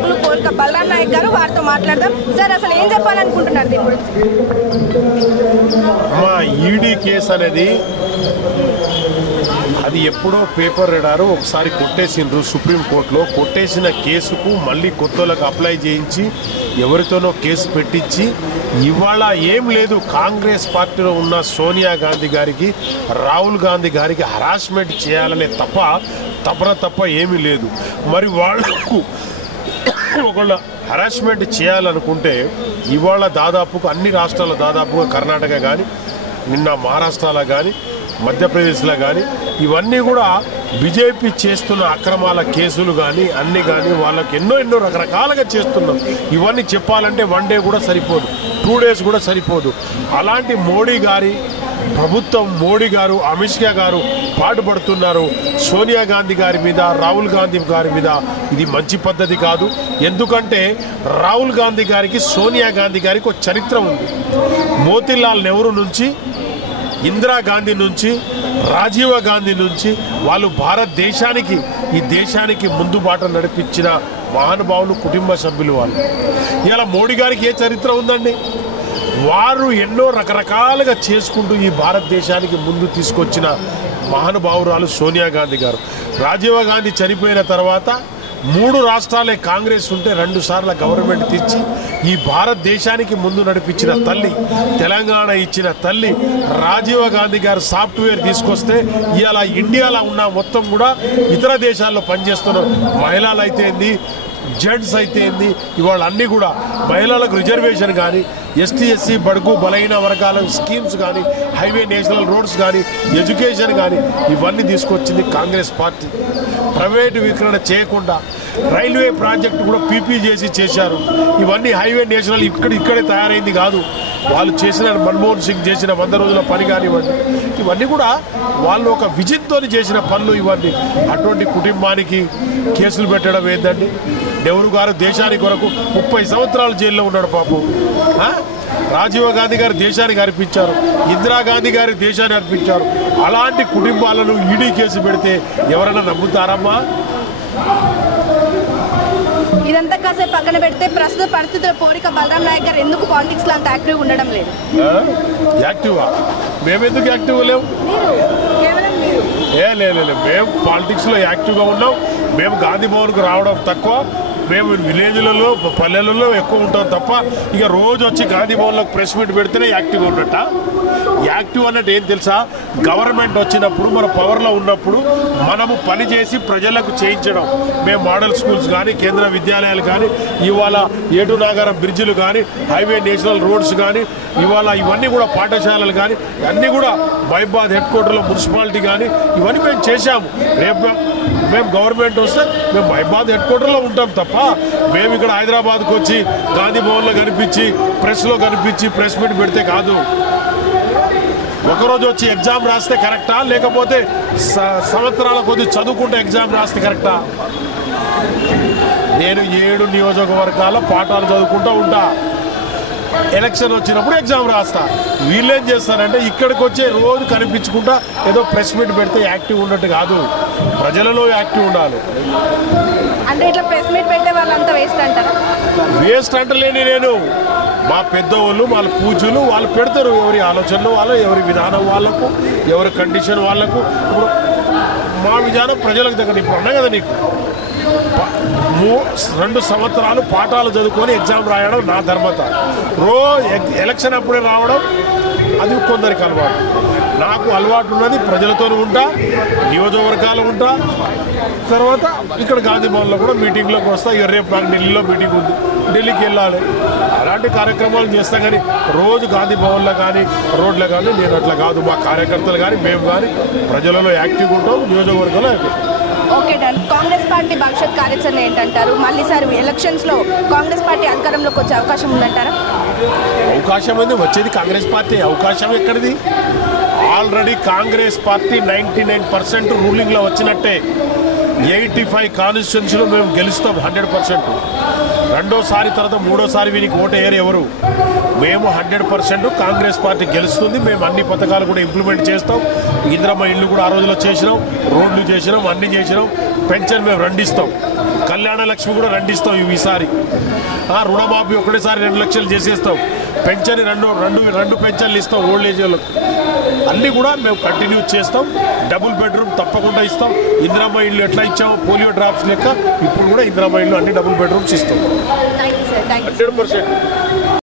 నాయకులు కోరిక బలరాం నాయక్ గారు, వారితో మాట్లాడదాం. సార్, అసలు ఏం చెప్పాలనుకుంటున్నారు దీని గురించి? ఈడీ కేసు అనేది అది ఎప్పుడో పేపర్ రెడారు ఒకసారి కొట్టేసిండ్రు సుప్రీంకోర్టులో. కొట్టేసిన కేసుకు మళ్ళీ కొత్తలకు అప్లై చేయించి ఎవరితోనో కేసు పెట్టించి ఇవాళ ఏం లేదు, కాంగ్రెస్ పార్టీలో ఉన్న సోనియా గాంధీ గారికి, రాహుల్ గాంధీ గారికి హరాస్మెంట్ చేయాలనే తప్ప ఏమీ లేదు. మరి వాళ్లకు ఒకళ్ళ హరాస్మెంట్ చేయాలనుకుంటే ఇవాళ దాదాపుగా అన్ని రాష్ట్రాల్లో, దాదాపుగా కర్ణాటక కానీ, నిన్న మహారాష్ట్రలో కానీ, మధ్యప్రదేశ్లో కానీ, ఇవన్నీ కూడా బీజేపీ చేస్తున్న అక్రమాల కేసులు కానీ అన్నీ కానీ వాళ్ళకి ఎన్నో రకరకాలుగా చేస్తున్నాం. ఇవన్నీ చెప్పాలంటే 1 డే కూడా సరిపోదు, 2 days కూడా సరిపోదు. అలాంటి మోడీ గారి ప్రభుత్వం, మోడీ గారు, అమిత్ షా గారు పాటుపడుతున్నారు సోనియా గాంధీ గారి మీద, రాహుల్ గాంధీ గారి మీద. ఇది మంచి పద్ధతి కాదు. ఎందుకంటే రాహుల్ గాంధీ గారికి, సోనియా గాంధీ గారికి ఒక చరిత్ర ఉంది. మోతీలాల్ నెహ్రూ నుంచి, ఇందిరాగాంధీ నుంచి, రాజీవ్ గాంధీ నుంచి వాళ్ళు భారతదేశానికి, ఈ దేశానికి ముందు బాట నడిపించిన మహానుభావులు, కుటుంబ సభ్యులు వాళ్ళు. ఇలా మోడీ గారికి ఏ చరిత్ర ఉందండి? వారు ఎన్నో రకరకాలుగా చేసుకుంటూ ఈ భారతదేశానికి ముందు తీసుకొచ్చిన మహానుభావురాలు సోనియా గాంధీ గారు. రాజీవ్ గాంధీ చనిపోయిన తర్వాత 3 రాష్ట్రాలే కాంగ్రెస్ ఉంటే 2 సార్లు గవర్నమెంట్ తెచ్చి ఈ భారతదేశానికి ముందు నడిపించిన తల్లి, తెలంగాణ ఇచ్చిన తల్లి రాజీవ్ గాంధీ గారు సాఫ్ట్వేర్ తీసుకొస్తే ఇవాళ ఇండియాలో ఉన్న మొత్తం కూడా ఇతర దేశాల్లో పనిచేస్తున్న మహిళలు అయితే ఏంది, జెంట్స్ అయితే ఏంది, ఇవాళ అన్నీ కూడా మహిళలకు రిజర్వేషన్ కానీ, ఎస్టీ ఎస్సీ బడుగు బలహీన వర్గాల స్కీమ్స్ కానీ, హైవే నేషనల్ రోడ్స్ కానీ, ఎడ్యుకేషన్ కానీ ఇవన్నీ తీసుకొచ్చింది కాంగ్రెస్ పార్టీ. ప్రైవేటు విక్రయణ చేయకుండా రైల్వే ప్రాజెక్టు కూడా పీపీ చేశారు. ఇవన్నీ హైవే నేషనల్ ఇక్కడే తయారైంది కాదు. వాళ్ళు చేసిన, మన్మోహన్ సింగ్ చేసిన 100 రోజుల పని కానివ్వండి, ఇవన్నీ కూడా వాళ్ళు ఒక విజన్తో చేసిన పనులు ఇవన్నీ. అటువంటి కుటుంబానికి కేసులు పెట్టడం ఏంటండి? నెహ్రూ గారు దేశానికి కొరకు 30 సంవత్సరాలు జైల్లో ఉన్నాడు పాపం. రాజీవ్ గాంధీ గారు దేశానికి అర్పించారు, ఇందిరాగాంధీ గారి దేశాన్ని అర్పించారు. అలాంటి కుటుంబాలను ఈడీ కేసు పెడితే ఎవరైనా నమ్ముతారమ్మా? ఇదంతా కాసేపు పక్కన పెడితే ప్రస్తుత పరిస్థితుల కోరిక బలరాం నాయక్ గారు ఎందుకు పాలిటిక్స్ లో అంత యాక్టివ్గా ఉండడం లేదు? యాక్టివా? మేమెందుకు యాక్టివ్గా లేవు? లేదు, మేము పాలిటిక్స్లో యాక్టివ్గా ఉన్నాం. మేము గాంధీ భవన్కు రావడం తక్కువ, మేము విలేజ్లలో, పల్లెలలో ఎక్కువ ఉంటాం తప్ప ఇక రోజు వచ్చి గాంధీ భవన్లో ప్రెస్ మీట్ పెడితేనే యాక్టివ్గా ఉన్నట్ట. యాక్టివ్ అన్నట్టు ఏం తెలుసా? గవర్నమెంట్ వచ్చినప్పుడు, మన పవర్లో ఉన్నప్పుడు మనము పని చేసి ప్రజలకు చేయించడం. మేము మోడల్ స్కూల్స్ కానీ, కేంద్ర విద్యాలయాలు కానీ, ఇవాళ ఏటునాగరం బ్రిడ్జిలు కానీ, హైవే నేషనల్ రోడ్స్ కానీ, ఇవాళ ఇవన్నీ కూడా పాఠశాలలు కానీ, అన్నీ కూడా మహిబాద్ హెడ్ క్వార్టర్లో మున్సిపాలిటీ కానీ ఇవన్నీ మేము చేశాము. రేపు మేము గవర్నమెంట్ వస్తే మేము మహిబాద్ హెడ్ క్వార్టర్లో ఉంటాం తప్ప మేము ఇక్కడ హైదరాబాద్కు వచ్చి గాంధీ భవన్లో కనిపించి, ప్రెస్లో కనిపించి ప్రెస్ మీట్ పెడితే కాదు. ఒకరోజు వచ్చి ఎగ్జామ్ రాస్తే కరెక్టా, లేకపోతే సంవత్సరాల కొద్ది చదువుకుంటే ఎగ్జామ్ రాస్తే కరెక్టా? నేను 7 నియోజకవర్గాల పాఠాలు చదువుకుంటూ ఉంటా. ఎలక్షన్ వచ్చినప్పుడు ఎగ్జామ్ రాస్తా. వీళ్ళేం చేస్తారంటే ఇక్కడికి వచ్చే రోజు కనిపించుకుంటా ఏదో ప్రెస్ మీట్ పెడితే యాక్టివ్ ఉన్నట్టు కాదు, ప్రజలలో యాక్టివ్ ఉండాలి. అంటే ఇట్లా ప్రెస్ మీట్ పెట్టే వాళ్ళంతా వేస్ట్ అంటారా? వేస్ట్ అంటలేని నేను, మా పెద్దవాళ్ళు, వాళ్ళ పూజలు వాళ్ళు పెడతారు. ఎవరి ఆలోచనలు వాళ్ళు, ఎవరి విధానం వాళ్ళకు, ఎవరి కండిషన్ వాళ్ళకు. ఇప్పుడు మా విధానం ప్రజలకు దగ్గర. ఇప్పుడు అన్నా కదా నీకు 2 సంవత్సరాలు పాఠాలు చదువుకొని ఎగ్జామ్ రాయడం నా ధర్మత. ఎలక్షన్ అప్పుడే రావడం అది కొందరికి అలవాటు. నాకు అలవాటు ఉన్నది ప్రజలతో ఉంటా, నియోజకవర్గాలు ఉంటా, తర్వాత ఇక్కడ గాంధీ భవన్లో కూడా మీటింగ్లోకి వస్తా. రేపు నాకు ఢిల్లీలో మీటింగ్ ఉంది, ఢిల్లీకి వెళ్ళాలి. అలాంటి కార్యక్రమాలు చేస్తాం. కానీ రోజు గాంధీ భవన్లో కానీ, రోడ్లో కానీ నేను అట్లా కాదు. మా కార్యకర్తలు కానీ, మేము కానీ ప్రజలలో యాక్టివ్గా ఉంటాం, నియోజకవర్గంలో active. Okay done. Congress party భవిష్యత్ కార్యాచరణ ఏంటంటారు? మళ్ళీ సార్ ఎలక్షన్స్లో కాంగ్రెస్ పార్టీ అధికారంలోకి వచ్చే అవకాశం ఉందంటారా? అవకాశం ఉంది, వచ్చేది కాంగ్రెస్ పార్టీ. అవకాశం ఎక్కడిది? ఆల్రెడీ కాంగ్రెస్ పార్టీ 99% రూలింగ్లో వచ్చినట్టే. 85 కాన్స్టిట్యున్సీలో మేము గెలుస్తాం 100%. రెండోసారి తర్వాత మూడోసారి వీరికి ఓటేయరు ఎవరు. మేము 100% కాంగ్రెస్ పార్టీ గెలుస్తుంది. మేము అన్ని పథకాలు కూడా ఇంప్లిమెంట్ చేస్తాం. ఇందిరమ్మ ఇల్లు కూడా ఆ రోజులో చేసినాం, రోడ్లు చేసినాం, అన్ని చేసినాం. పెన్షన్ మేము 2 ఇస్తాం. కళ్యాణ లక్ష్మి కూడా రెండిస్తాం ఈసారి. రుణమాఫీ ఒకటేసారి 2 లక్షలు చేసేస్తాం. పెన్షన్ రెండు పెన్షన్లు ఇస్తాం ఓల్డ్ ఏజ్ వాళ్ళకు. అన్నీ కూడా మేము కంటిన్యూ చేస్తాం. డబుల్ బెడ్రూమ్ తప్పకుండా ఇస్తాం. ఇందిరమ్మ ఇల్లు ఎట్లా ఇచ్చామో పోలియో డ్రాప్స్ లెక్క ఇప్పుడు కూడా ఇందిరమ్మ ఇల్లు అన్ని డబుల్ బెడ్రూమ్స్ ఇస్తాం. 100%.